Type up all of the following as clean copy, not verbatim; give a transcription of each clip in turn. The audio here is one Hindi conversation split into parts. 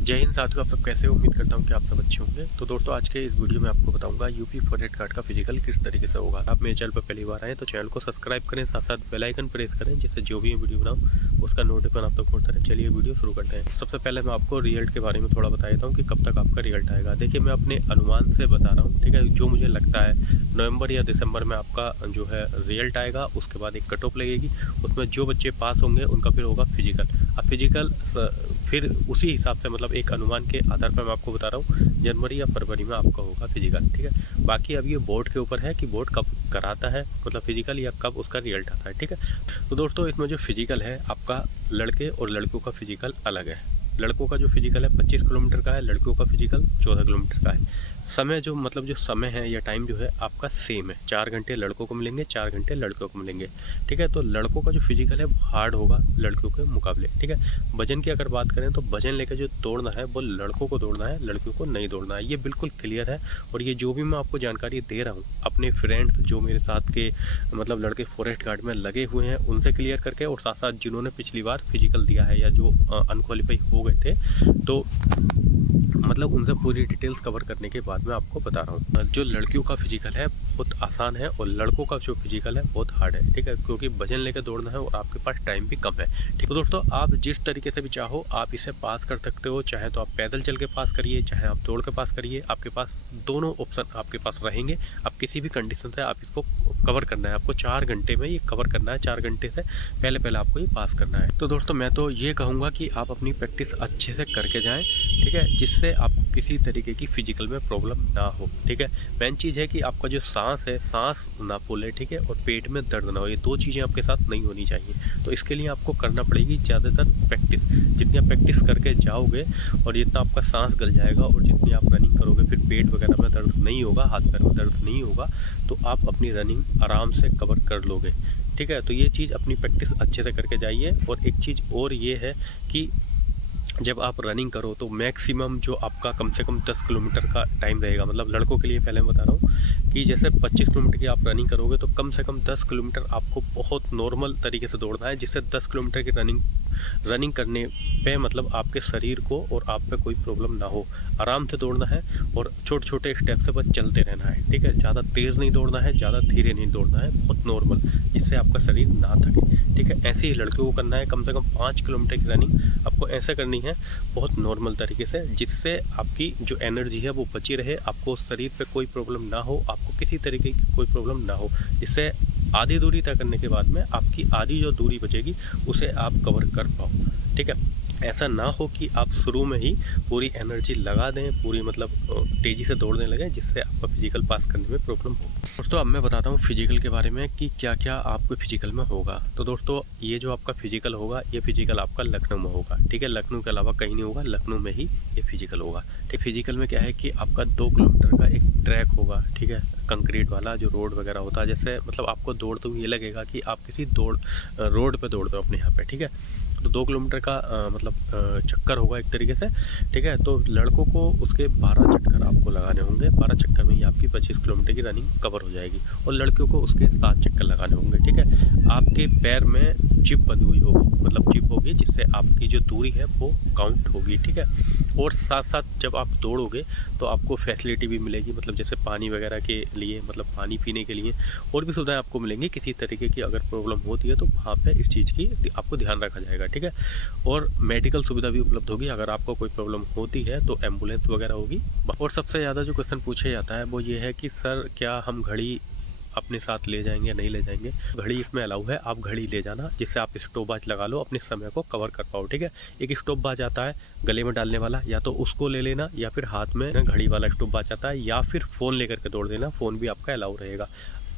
जय हिंद साथियों, आप सब कैसे हो? उम्मीद करता हूँ कि आप सब अच्छे होंगे। तो दोस्तों, आज के इस वीडियो में आपको बताऊंगा यूपी फॉरेस्ट गार्ड का फिजिकल किस तरीके से होगा। आप मेरे चैनल पर पहली बार आए तो चैनल को सब्सक्राइब करें, साथ साथ बेल आइकन प्रेस करें, जिससे जो भी वीडियो बनाऊँ उसका नोटिफिकेशन आप तक पहुँचता रहे। चलिए वीडियो शुरू करते हैं। सबसे पहले मैं आपको रिजल्ट के बारे में थोड़ा बता देता हूँ कि कब तक आपका रिजल्ट आएगा। देखिए, मैं अपने अनुमान से बता रहा हूँ, ठीक है। जो मुझे लगता है नवंबर या दिसंबर में आपका जो है रिजल्ट आएगा। उसके बाद एक कट ऑफ लगेगी, उसमें जो बच्चे पास होंगे उनका फिर होगा फिजिकल। अब फिजिकल फिर उसी हिसाब से, मतलब एक अनुमान के आधार पर मैं आपको बता रहा हूँ, जनवरी या फरवरी में आपका होगा फिजिकल, ठीक है। बाकी अब ये बोर्ड के ऊपर है कि बोर्ड कब कराता है, मतलब फिजिकल, या कब उसका रिजल्ट आता है, ठीक है। तो दोस्तों, इसमें जो फिजिकल है आपका, लड़के और लड़कियों का फिजिकल अलग है। लड़कों का जो फिजिकल है 25 किलोमीटर का है, लड़कियों का फिजिकल 14 किलोमीटर का है। समय जो, मतलब जो समय है या टाइम जो है आपका सेम है। 4 घंटे लड़कों को मिलेंगे, 4 घंटे लड़कियों को मिलेंगे, ठीक है। तो लड़कों का जो फिजिकल है हार्ड होगा लड़कियों के मुकाबले, ठीक है। वजन की अगर बात करें तो वजन लेकर जो दौड़ना है वो लड़कों को दौड़ना है, लड़कियों को नहीं दौड़ना है। ये बिल्कुल क्लियर है। और ये जो भी मैं आपको जानकारी दे रहा हूँ, अपने फ्रेंड्स जो मेरे साथ के मतलब लड़के फॉरेस्ट गार्ड में लगे हुए हैं उनसे क्लियर करके, और साथ साथ जिन्होंने पिछली बार फिजिकल दिया है या जो अनक्वालीफाई हो गए थे, तो मतलब उनसे पूरी डिटेल्स कवर करने के बाद मैं आपको बता रहा हूँ। जो लड़कियों का फिजिकल है बहुत आसान है, और लड़कों का जो फिजिकल है बहुत हार्ड है, ठीक है। क्योंकि वजन लेकर दौड़ना है और आपके पास टाइम भी कम है, ठीक है। तो दोस्तों, आप जिस तरीके से भी चाहो आप इसे पास कर सकते हो। चाहे तो आप पैदल चल के पास करिए, चाहे आप दौड़ के पास करिए, आपके पास दोनों ऑप्शन आपके पास रहेंगे। आप किसी भी कंडीशन से आप इसको कवर करना है, आपको 4 घंटे में ये कवर करना है। 4 घंटे से पहले आपको ये पास करना है। तो दोस्तों, मैं तो ये कहूँगा कि आप अपनी प्रैक्टिस अच्छे से करके जाएँ, ठीक है, जिससे आपको किसी तरीके की फिजिकल में प्रॉब्लम ना हो, ठीक है। मेन चीज़ है कि आपका जो सांस है, सांस ना फूले, ठीक है, और पेट में दर्द ना हो। ये 2 चीज़ें आपके साथ नहीं होनी चाहिए। तो इसके लिए आपको करना पड़ेगी ज़्यादातर प्रैक्टिस। जितनी आप प्रैक्टिस करके जाओगे और जितना आपका सांस गल जाएगा और जितनी आप रनिंग करोगे, फिर पेट वगैरह में दर्द नहीं होगा, हाथ पैर में दर्द नहीं होगा, तो आप अपनी रनिंग आराम से कवर कर लोगे, ठीक है। तो ये चीज़ अपनी प्रैक्टिस अच्छे से करके जाइए। और एक चीज़ और ये है कि जब आप रनिंग करो तो मैक्सिमम जो आपका कम से कम 10 किलोमीटर का टाइम रहेगा। मतलब लड़कों के लिए पहले मैं बता रहा हूँ कि जैसे 25 किलोमीटर की आप रनिंग करोगे तो कम से कम 10 किलोमीटर आपको बहुत नॉर्मल तरीके से दौड़ना है, जिससे 10 किलोमीटर की रनिंग करने पे मतलब आपके शरीर को और आप पे कोई प्रॉब्लम ना हो। आराम से दौड़ना है और छोटे छोटे स्टेप से बस चलते रहना है, ठीक है। ज़्यादा तेज़ नहीं दौड़ना है, ज़्यादा धीरे नहीं दौड़ना है, बहुत नॉर्मल, जिससे आपका शरीर ना थके, ठीक है। ऐसे ही लड़कियों को करना है। कम से कम 5 किलोमीटर की रनिंग आपको ऐसे करनी है, बहुत नॉर्मल तरीके से, जिससे आपकी जो एनर्जी है वो बची रहे, आपको शरीर पे कोई प्रॉब्लम ना हो, आपको किसी तरीके की कोई प्रॉब्लम ना हो, जिससे आधी दूरी तय करने के बाद में आपकी आधी जो दूरी बचेगी उसे आप कवर कर पाओ, ठीक है। ऐसा ना हो कि आप शुरू में ही पूरी एनर्जी लगा दें, पूरी मतलब तेज़ी से दौड़ने लगें, जिससे आपका फिजिकल पास करने में प्रॉब्लम हो। दोस्तों, अब मैं बताता हूँ फिजिकल के बारे में कि क्या क्या आपको फिजिकल में होगा। तो दोस्तों, ये जो आपका फिजिकल होगा, ये फिजिकल आपका लखनऊ में होगा, ठीक है। लखनऊ के अलावा कहीं नहीं होगा, लखनऊ में ही ये फिजिकल होगा, ठीक। फिजिकल में क्या है कि आपका 2 किलोमीटर का एक ट्रैक होगा, ठीक है, कंक्रीट वाला जो रोड वगैरह होता है। जैसे मतलब आपको दौड़ते हुए ये लगेगा कि आप किसी रोड पे दौड़ रहे हो अपने यहाँ पे, ठीक है। तो 2 किलोमीटर का मतलब चक्कर होगा एक तरीके से, ठीक है। तो लड़कों को उसके 12 चक्कर आपको लगाने होंगे। 12 चक्कर में ही आपकी 25 किलोमीटर की रनिंग कवर हो जाएगी। और लड़कियों को उसके 7 चक्कर लगाने होंगे, ठीक है। आपके पैर में चिप बंधी हुई होगी, मतलब चिप होगी, जिससे आपकी जो दूरी है वो काउंट होगी, ठीक है। और साथ साथ जब आप दौड़ोगे तो आपको फैसिलिटी भी मिलेगी, मतलब जैसे पानी वगैरह के लिए, मतलब पानी पीने के लिए और भी सुविधाएं आपको मिलेंगी। किसी तरीके की अगर प्रॉब्लम होती है तो वहाँ पे इस चीज़ की आपको ध्यान रखा जाएगा, ठीक है। और मेडिकल सुविधा भी उपलब्ध होगी। अगर आपको कोई प्रॉब्लम होती है तो एम्बुलेंस वगैरह होगी। और सबसे ज़्यादा जो क्वेश्चन पूछा जाता है वो ये है कि सर, क्या हम घड़ी अपने साथ ले जाएंगे या नहीं ले जाएंगे? घड़ी इसमें अलाउ है, आप घड़ी ले जाना, जिससे आप स्टॉप वॉच लगा लो, अपने समय को कवर कर पाओ, ठीक है। एक स्टॉप वॉच आता है गले में डालने वाला, या तो उसको ले लेना, या फिर हाथ में ना घड़ी वाला स्टॉप वॉच आता है, या फिर फ़ोन लेकर के दौड़ देना। फ़ोन भी आपका अलाउ रहेगा।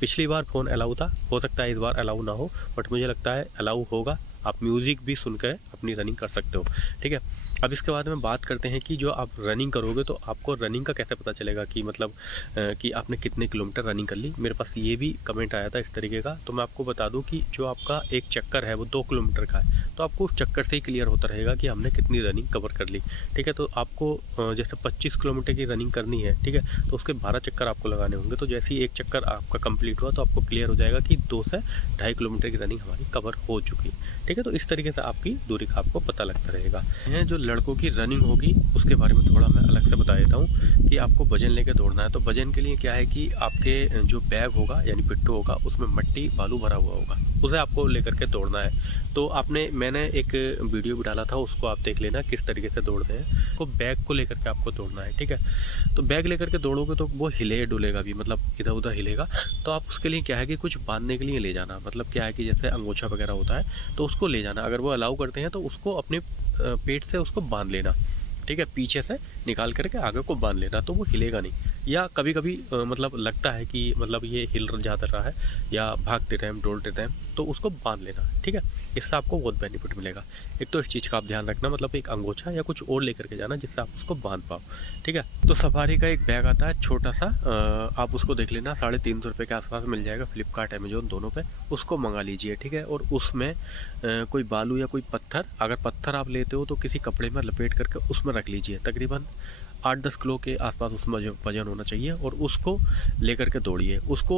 पिछली बार फ़ोन अलाउ था, हो सकता है इस बार अलाउ ना हो, बट मुझे लगता है अलाउ होगा। आप म्यूज़िक भी सुनकर अपनी रनिंग कर सकते हो, ठीक है। अब इसके बाद में बात करते हैं कि जो आप रनिंग करोगे तो आपको रनिंग का कैसे पता चलेगा कि मतलब कि आपने कितने किलोमीटर रनिंग कर ली। मेरे पास ये भी कमेंट आया था इस तरीके का, तो मैं आपको बता दूं कि जो आपका एक चक्कर है वो 2 किलोमीटर का है, तो आपको उस चक्कर से ही क्लियर होता रहेगा कि हमने कितनी रनिंग कवर कर ली, ठीक है। तो आपको जैसे 25 किलोमीटर की रनिंग करनी है, ठीक है, तो उसके 12 चक्कर आपको लगाने होंगे। तो जैसे ही एक चक्कर आपका कंप्लीट हुआ तो आपको क्लियर हो जाएगा कि 2 से 2.5 किलोमीटर की रनिंग हमारी कवर हो चुकी है, ठीक है। तो इस तरीके से आपकी दूरी का आपको पता लगता रहेगा। जो लड़कों की रनिंग होगी उसके बारे में थोड़ा मैं अलग से बता देता हूँ कि आपको वज़न लेके दौड़ना है। तो वज़न के लिए क्या है कि आपके जो बैग होगा यानी पिट्ठू होगा उसमें मट्टी बालू भरा हुआ होगा, उसे आपको लेकर के दौड़ना है। तो मैंने एक वीडियो भी डाला था, उसको आप देख लेना किस तरीके से दौड़ते हैं। तो बैग को लेकर के आपको दौड़ना है, ठीक है। तो बैग लेकर के दौड़ोगे तो वो हिले डुलेगा भी, मतलब इधर उधर हिलेगा। तो आप उसके लिए क्या है कि कुछ बांधने के लिए ले जाना, मतलब क्या है कि जैसे अंगोछा वगैरह होता है तो उसको ले जाना। अगर वो अलाउ करते हैं तो उसको अपने पेट से उसको बांध लेना, ठीक है। पीछे से निकाल करके आगे को बांध लेना, तो वो हिलेगा नहीं। या कभी कभी मतलब लगता है कि मतलब ये हिल जाता रहा है या भागते टाइम दौड़ते टाइम, तो उसको बांध लेना, ठीक है। इससे आपको बहुत बेनिफिट मिलेगा। एक तो इस चीज़ का आप ध्यान रखना, मतलब एक अंगोछा या कुछ और लेकर के जाना जिससे आप उसको बांध पाओ, ठीक है। तो सफारी का एक बैग आता है छोटा सा, आप उसको देख लेना, 350 रुपये के आसपास मिल जाएगा, फ्लिपकार्ट अमेजोन दोनों पे। उसको मंगा लीजिए, ठीक है। और उसमें कोई बालू या कोई पत्थर, अगर पत्थर आप लेते हो तो किसी कपड़े में लपेट करके उसमें रख लीजिए। तकरीबन 8-10 किलो के आसपास उसमें वजन होना चाहिए, और उसको लेकर के दौड़िए। उसको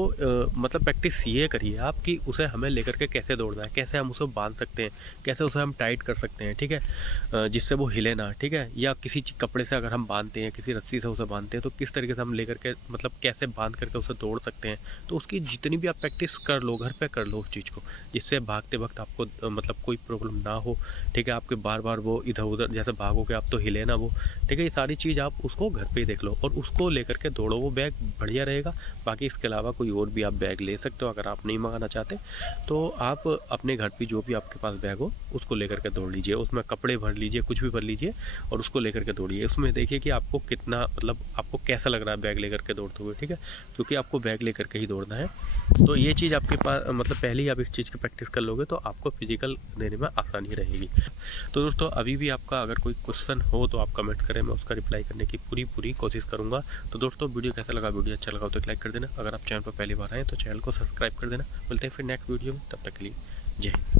मतलब प्रैक्टिस ये करिए आप कि उसे हमें लेकर के कैसे दौड़ना है, कैसे हम उसे बांध सकते हैं, कैसे उसे हम टाइट कर सकते हैं, ठीक है। जिससे वो हिले ना, ठीक है। या किसी कपड़े से अगर हम बांधते हैं, किसी रस्सी से उसे बांधते हैं, तो किस तरीके से हम लेकर के मतलब कैसे बांध करके उसे दौड़ सकते हैं। तो उसकी जितनी भी आप प्रैक्टिस कर लो, घर पे कर लो उस चीज़ को, जिससे भागते वक्त आपको मतलब कोई प्रॉब्लम ना हो, ठीक है। आपके बार बार वो इधर उधर जैसे भागोगे आप तो हिले ना वो, ठीक है। ये सारी चीज़ आप उसको घर पे ही देख लो और उसको लेकर के दौड़ो, वो बैग बढ़िया रहेगा। बाकी इसके अलावा कोई और भी आप बैग ले सकते हो, अगर आप नहीं मंगाना चाहते तो आप अपने घर पे जो भी आपके पास बैग हो उसको लेकर के दौड़ लीजिए। उसमें कपड़े भर लीजिए, कुछ भी भर लीजिए और उसको लेकर के दौड़िए। उसमें देखिए कि आपको कितना, मतलब आपको कैसा लग रहा है बैग लेकर के दौड़ते हुए, ठीक है। क्योंकि आपको बैग लेकर के ही दौड़ना है। तो ये चीज़ आपके पास, मतलब पहले ही आप इस चीज़ की प्रैक्टिस कर लोगे तो आपको फिजिकल देने में आसानी रहेगी। तो दोस्तों अभी भी आपका अगर कोई क्वेश्चन हो तो आप कमेंट करें, मैं उसका रिप्लाई करने की पूरी कोशिश करूंगा। तो दोस्तों वीडियो कैसा लगा, वीडियो अच्छा लगा तो एक लाइक कर देना। अगर आप चैनल पर पहली बार आए तो चैनल को सब्सक्राइब कर देना। मिलते हैं फिर नेक्स्ट वीडियो में, तब तक के लिए जय हिंद।